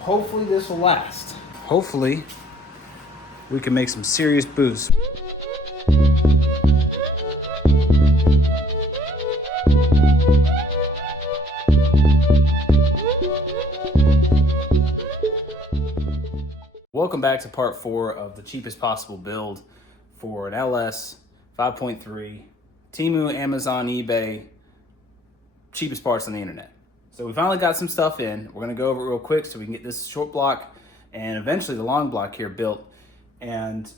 hopefully this will last. Hopefully we can make some serious boost. Welcome back to part 4 of the cheapest possible build for an LS 5.3, Temu, Amazon, eBay, cheapest parts on the internet. So we finally got some stuff in. We're gonna go over it real quick so we can get this short block and eventually the long block here built. And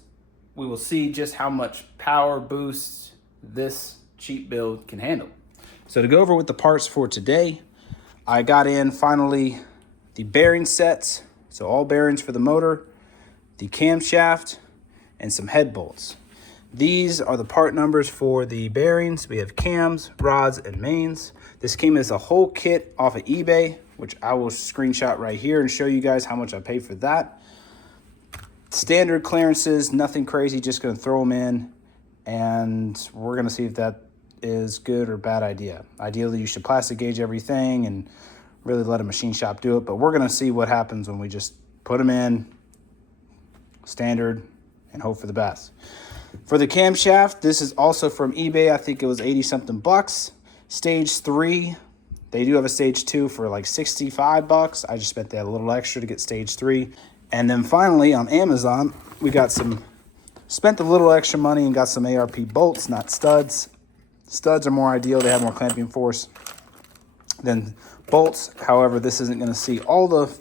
we will see just how much power boost this cheap build can handle. So to go over with the parts for today, I got in finally the bearing sets. So all bearings for the motor, the camshaft, and some head bolts. These are the part numbers for the bearings. We have cams, rods, and mains. This came as a whole kit off of eBay, which I will screenshot right here and show you guys how much I paid for that. Standard clearances, nothing crazy, just gonna throw them in, and we're gonna see if that is good or bad idea. Ideally, you should plastic gauge everything and really let a machine shop do it, but we're gonna see what happens when we just put them in standard and hope for the best. For the camshaft, this is also from eBay. I think it was 80 something bucks. Stage 3, they do have a stage 2 for like 65 bucks. I just spent that a little extra to get stage 3. And then finally on Amazon, we got spent a little extra money and got some ARP bolts, not studs. Studs are more ideal, they have more clamping force than bolts. However, this isn't gonna see all the,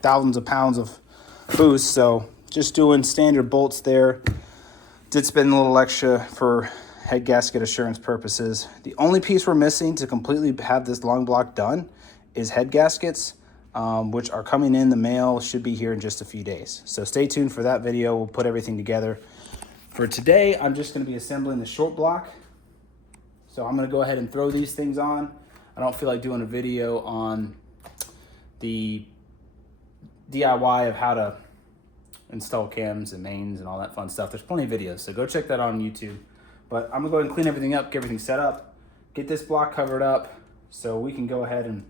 thousands of pounds of boost, so just doing standard bolts there. Did spend a little extra for head gasket assurance purposes. The only piece we're missing to completely have this long block done is head gaskets, which are coming in the mail, should be here in just a few days. So stay tuned for that video. We'll put everything together. For today, I'm just gonna be assembling the short block. So I'm gonna go ahead and throw these things on. I don't feel like doing a video on the DIY of how to install cams and mains and all that fun stuff. There's plenty of videos, so go check that out on YouTube. But I'm gonna go ahead and clean everything up, get everything set up, get this block covered up so we can go ahead and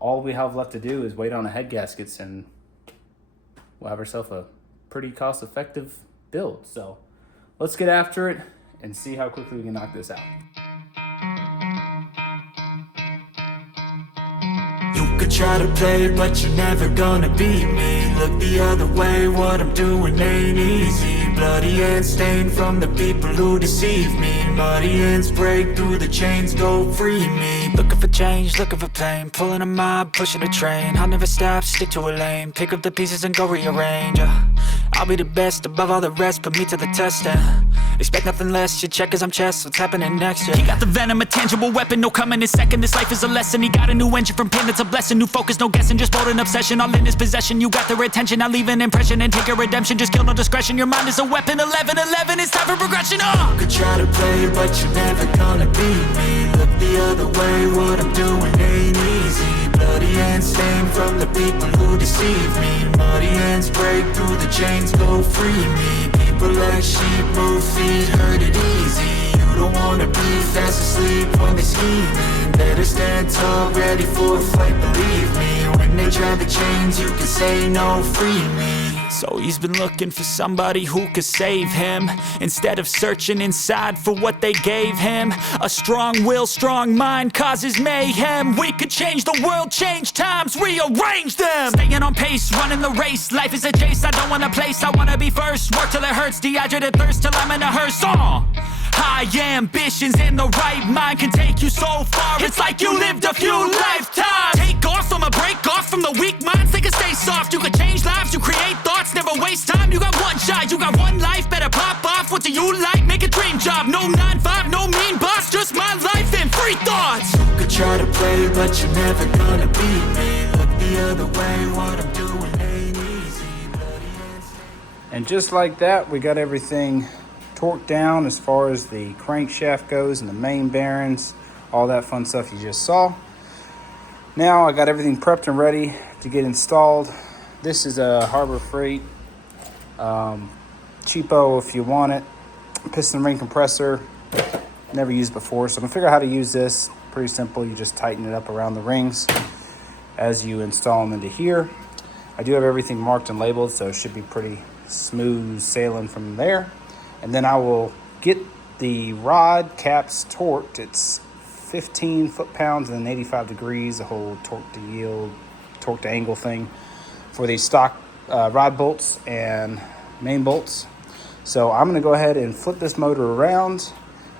all we have left to do is wait on the head gaskets and we'll have ourselves a pretty cost-effective build. So let's get after it and see how quickly we can knock this out. You could try to play, but you're never gonna beat me. Look the other way, what I'm doing ain't easy. Bloody hands stained from the people who deceive me. Muddy hands break through the chains, go free me. Looking for change, looking for pain. Pulling a mob, pushing a train. I'll never stop, stick to a lane. Pick up the pieces and go rearrange. I'll be the best above all the rest, put me to the test and expect nothing less, you check as I'm chess, what's happening next, yeah. He got the venom, a tangible weapon, no coming in second. This life is a lesson, he got a new engine from pain, it's a blessing. New focus, no guessing, just bold and obsession. All in his possession, you got their attention. I'll leave an impression and take a redemption. Just kill, no discretion, your mind is a weapon. 11-11, it's time for progression, You could try to play, but you're never gonna beat me. Look the other way, what I'm doing ain't easy. Bloody hands stained from the people who deceive me. Muddy hands break through the chains, go free me. People like sheep move feet, hurt it easy. You don't wanna be fast asleep when they're scheming. Better stand tall, ready for a fight, believe me. When they drive the chains, you can say no, free me. So he's been looking for somebody who could save him, instead of searching inside for what they gave him. A strong will, strong mind causes mayhem. We could change the world, change times, rearrange them. Staying on pace, running the race. Life is a chase, I don't want a place, I wanna be first. Work till it hurts, dehydrated thirst till I'm in a hearse. High ambitions in the right mind can take you so far. It's like you lived a few lifetimes. Take off from a break off from the weak minds. They can stay soft. You can change lives. You create thoughts. Never waste time. You got one shot. You got one life. Better pop off. What do you like? Make a dream job. No 9-5. No mean boss. Just my life and free thoughts. You could try to play, but you're never gonna beat me. Look the other way. What I'm doing ain't easy. And just like that, we got everything torqued down as far as the crankshaft goes and the main bearings, all that fun stuff you just saw. Now I got everything prepped and ready to get installed. This is a Harbor Freight cheapo if you want it, piston ring compressor. Never used before, so I'm gonna figure out how to use this. Pretty simple, you just tighten it up around the rings as you install them into here. I do have everything marked and labeled, so it should be pretty smooth sailing from there. And then I will get the rod caps torqued. It's 15 foot-pounds and then 85 degrees, the whole torque to yield, torque to angle thing for the stock rod bolts and main bolts. So I'm gonna go ahead and flip this motor around.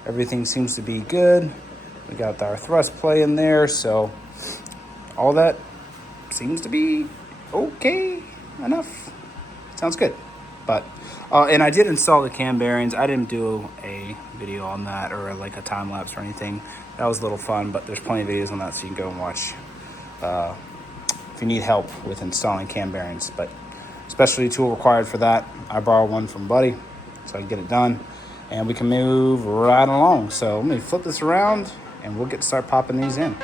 Everything seems to be good. We got our thrust play in there, so all that seems to be okay enough. Sounds good. But and I did install the cam bearings. I didn't do a video on that or like a time lapse or anything. That was a little fun, but there's plenty of videos on that, so you can go and watch if you need help with installing cam bearings. But specialty tool required for that. I borrowed one from Buddy, so I can get it done, and we can move right along. So let me flip this around, and we'll get to start popping these in.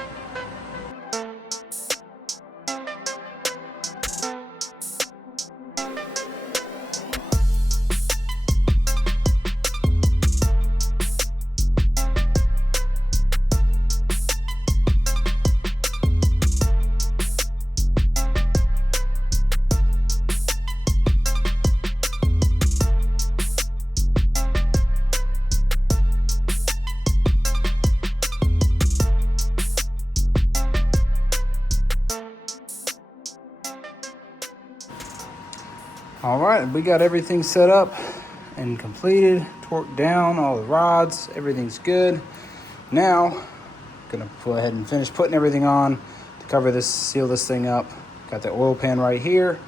All right, we got everything set up and completed, torqued down, all the rods, everything's good. Now, gonna go ahead and finish putting everything on to cover this, seal this thing up. Got the oil pan right here.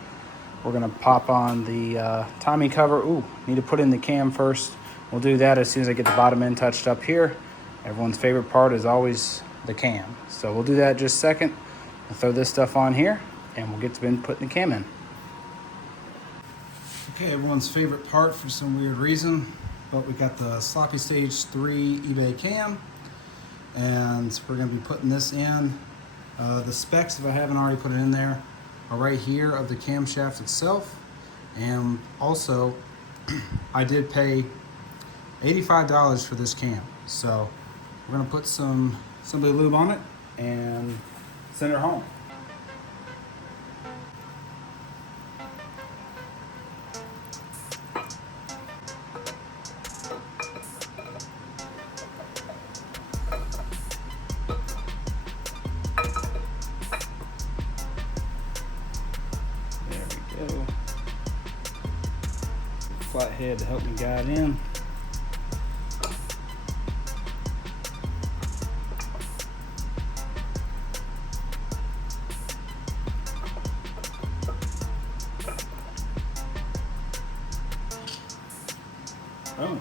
We're gonna pop on the timing cover. Ooh, need to put in the cam first. We'll do that as soon as I get the bottom end touched up here. Everyone's favorite part is always the cam. So we'll do that in just a second. I'll throw this stuff on here and we'll get to putting the cam in. Okay, everyone's favorite part for some weird reason, but we got the Sloppy Stage 3 eBay cam, and we're gonna be putting this in. The specs, if I haven't already put it in there, are right here of the camshaft itself. And also, I did pay $85 for this cam. So we're gonna put some Simply Lube on it and send her home. Flathead to help me guide in. Oh,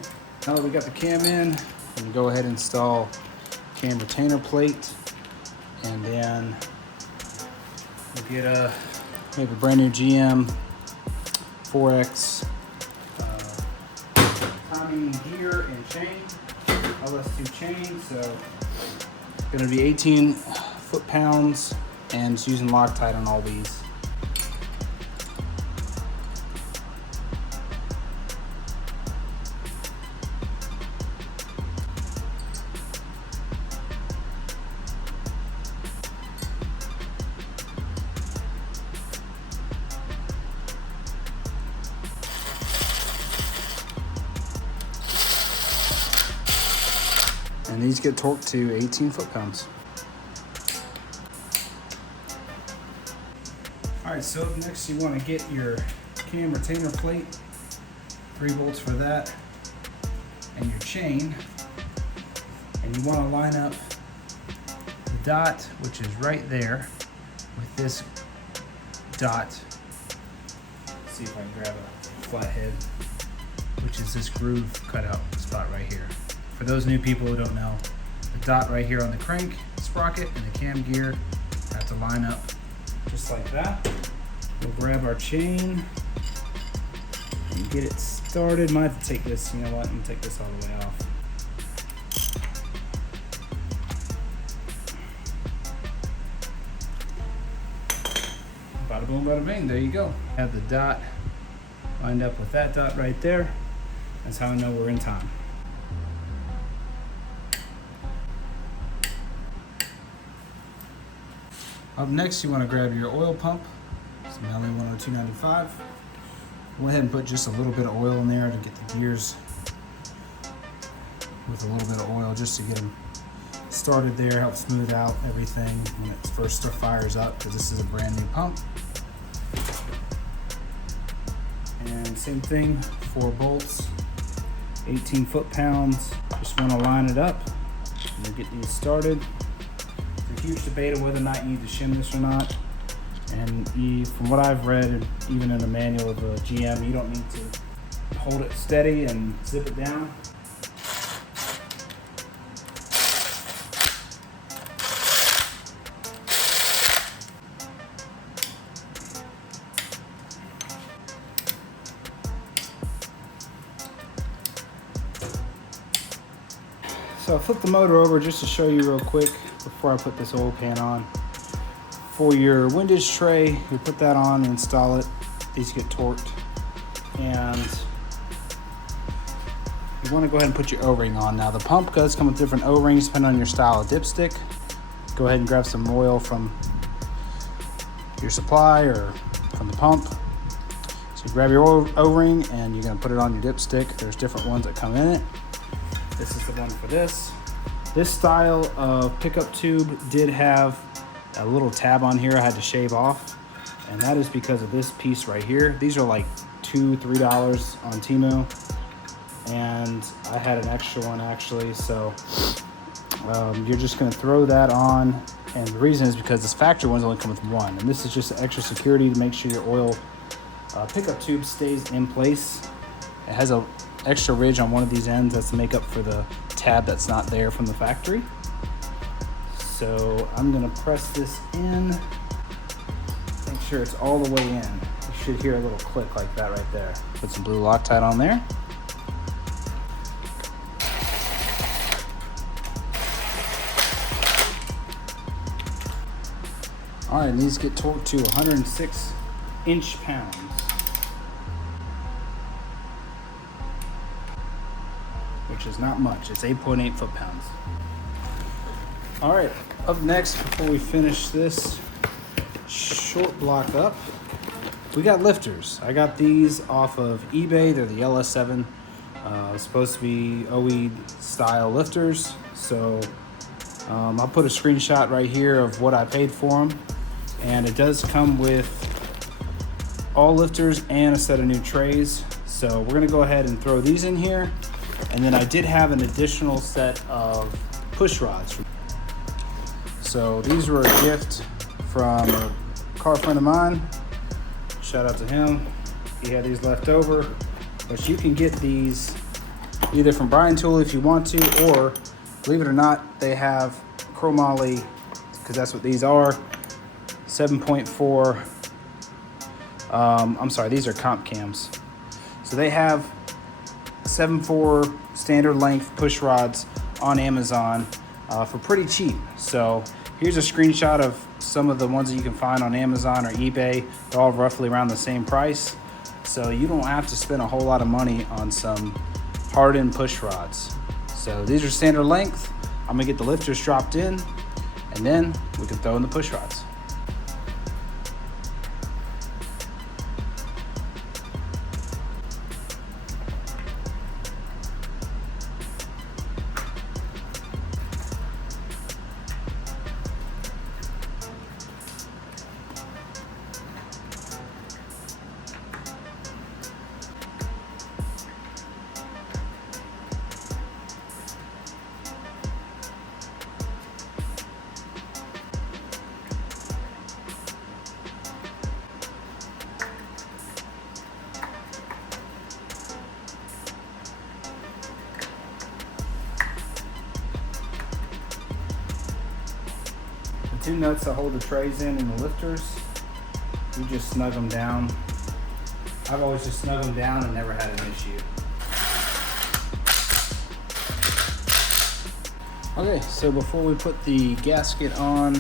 now that we got the cam in, I'm gonna go ahead and install cam retainer plate, and then we'll get maybe a brand new GM 4X timing gear and chain, LS2 chain. So gonna be 18 foot-pounds and just using Loctite on all these. And these get torqued to 18 foot-pounds. All right, so next you want to get your cam retainer plate, 3 bolts for that, and your chain. And you want to line up the dot, which is right there, with this dot. Let's see if I can grab a flathead, which is this groove cutout spot right here. For those new people who don't know, the dot right here on the crank sprocket and the cam gear have to line up just like that. We'll grab our chain and get it started. Might have to take this, you know what, I'm gonna take this all the way off. Bada boom, bada bing, there you go. Have the dot lined up with that dot right there. That's how I know we're in time. Up next, you want to grab your oil pump. Just Melly 102.95. Went ahead and put just a little bit of oil in there to get the gears with a little bit of oil just to get them started there, help smooth out everything when it first fires up, because this is a brand new pump. And same thing, 4 bolts, 18 foot-pounds. Just want to line it up and get these started. There's a huge debate of whether or not you need to shim this or not. And from what I've read, and even in the manual of a GM, you don't need to hold it steady and zip it down. So I flipped the motor over just to show you real quick before I put this oil pan on. For your windage tray, you put that on and install it. These get torqued. And you want to go ahead and put your O-ring on. Now the pump does come with different O-rings depending on your style of dipstick. Go ahead and grab some oil from your supply or from the pump. So you grab your O-ring and you're going to put it on your dipstick. There's different ones that come in it. This is the one for this. This style of pickup tube did have a little tab on here I had to shave off, and that is because of this piece right here. These are like $2-3 on Temu, and I had an extra one actually, so you're just going to throw that on. And the reason is because this factory ones only come with one, and this is just extra security to make sure your oil pickup tube stays in place. It has a extra ridge on one of these ends that's to make up for the tab that's not there from the factory. So I'm gonna press this in, make sure it's all the way in. You should hear a little click like that right there. Put some blue Loctite on there. All right, and these get torqued to 106 inch-pounds. Which is not much. It's 8.8 foot-pounds. All right, up next, before we finish this short block up, we got lifters. I got these off of eBay. They're the LS7. Supposed to be OE style lifters. So I'll put a screenshot right here of what I paid for them. And it does come with all lifters and a set of new trays. So we're gonna go ahead and throw these in here. And then I did have an additional set of push rods. So these were a gift from a car friend of mine. Shout out to him. He had these left over. But you can get these either from Brian Tool if you want to, or believe it or not, they have chromoly, because that's what these are, 7.4. I'm sorry, these are comp cams. So they have 7.4 standard length push rods on Amazon for pretty cheap. So here's a screenshot of some of the ones that you can find on Amazon or eBay. They're all roughly around the same price. So you don't have to spend a whole lot of money on some hardened push rods. So these are standard length. I'm gonna get the lifters dropped in, and then we can throw in the push rods. Two nuts that hold the trays in and the lifters, you just snug them down. I've always just snugged them down and never had an issue. Okay, so before we put the gasket on,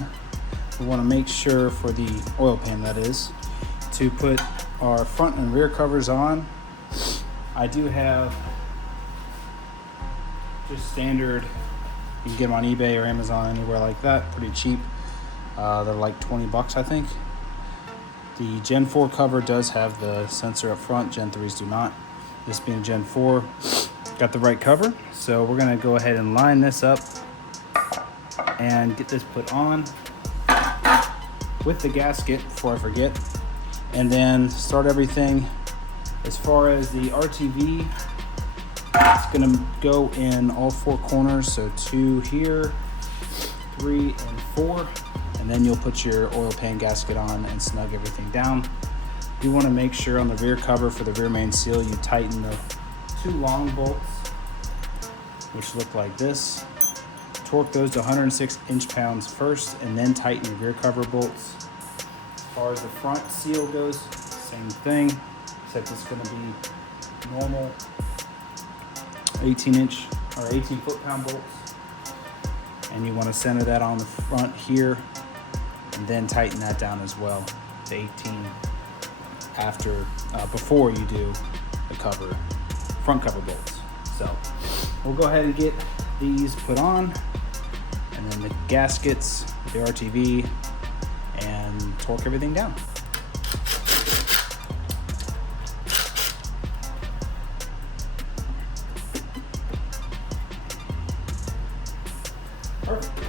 we want to make sure, for the oil pan that is, to put our front and rear covers on. I do have just standard, you can get them on eBay or Amazon, anywhere like that, pretty cheap. They're like 20 bucks, I think. The Gen 4 cover does have the sensor up front. Gen 3s do not. This being Gen 4, got the right cover. So we're gonna go ahead and line this up and get this put on with the gasket before I forget. And then start everything. As far as the RTV, it's gonna go in all 4 corners. So 2 here, 3 and 4. And then you'll put your oil pan gasket on and snug everything down. You want to make sure on the rear cover for the rear main seal, you tighten the 2 long bolts, which look like this. Torque those to 106 inch-pounds first, and then tighten the rear cover bolts. As far as the front seal goes, same thing, except it's going to be normal 18-inch or 18 foot-pound bolts. And you want to center that on the front here, and then tighten that down as well to 18 after before you do the front cover bolts. So we'll go ahead and get these put on, and then the gaskets, the RTV, and torque everything down. Perfect.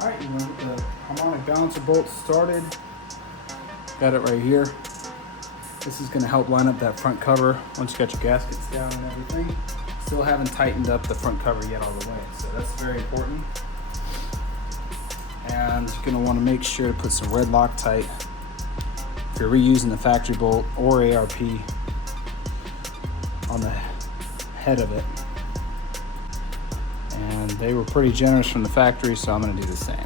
All right, you want to get the harmonic balancer bolts started. Got it right here. This is going to help line up that front cover once you got your gaskets down and everything. Still haven't tightened up the front cover yet all the way, so that's very important. And you're going to want to make sure to put some red Loctite if you're reusing the factory bolt or ARP on the head of it. And they were pretty generous from the factory, so I'm going to do the same.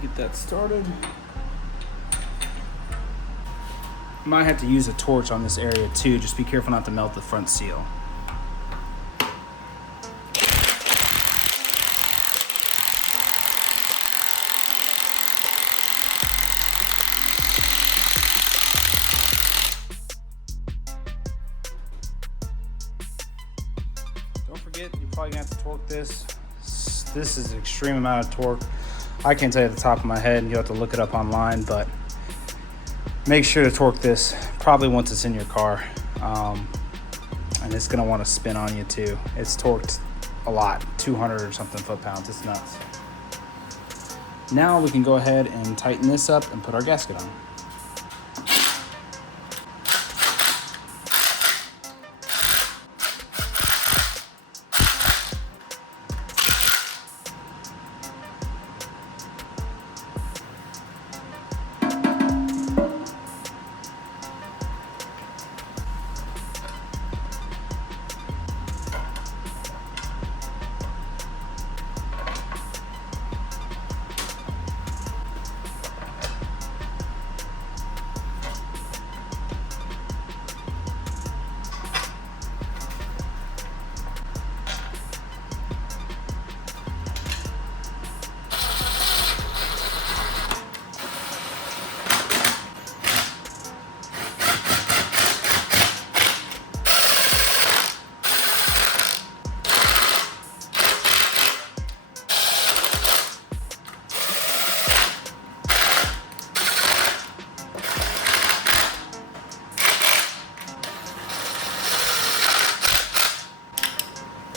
Get that started. Might have to use a torch on this area too. Just be careful not to melt the front seal. Don't forget, you're probably gonna have to torque this. This is an extreme amount of torque. I can't tell you at the top of my head, you'll have to look it up online, but make sure to torque this probably once it's in your car. And it's gonna wanna spin on you too. It's torqued a lot, 200 or something foot-pounds, it's nuts. Now we can go ahead and tighten this up and put our gasket on.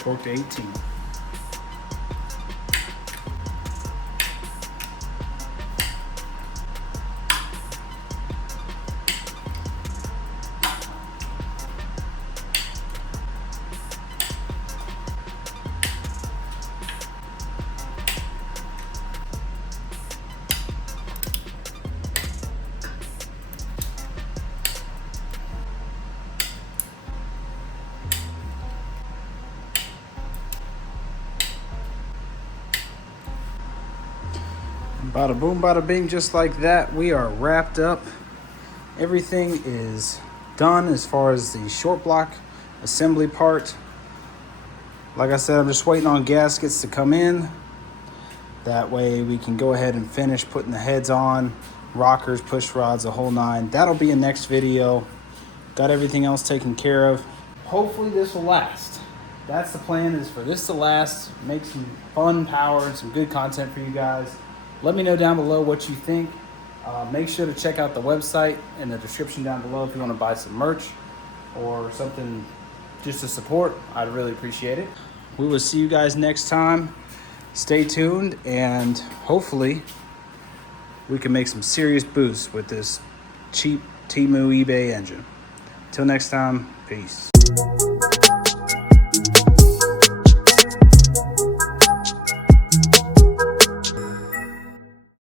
Torque to 18. Bada boom, bada bing, just like that. We are wrapped up. Everything is done as far as the short block assembly part. Like I said, I'm just waiting on gaskets to come in. That way we can go ahead and finish putting the heads on, rockers, push rods, the whole nine. That'll be a next video. Got everything else taken care of. Hopefully this will last. That's the plan, is for this to last, make some fun power and some good content for you guys. Let me know down below what you think. Make sure to check out the website in the description down below if you want to buy some merch or something just to support. I'd really appreciate it. We will see you guys next time. Stay tuned, and hopefully we can make some serious boosts with this cheap Temu eBay engine. Till next time, peace.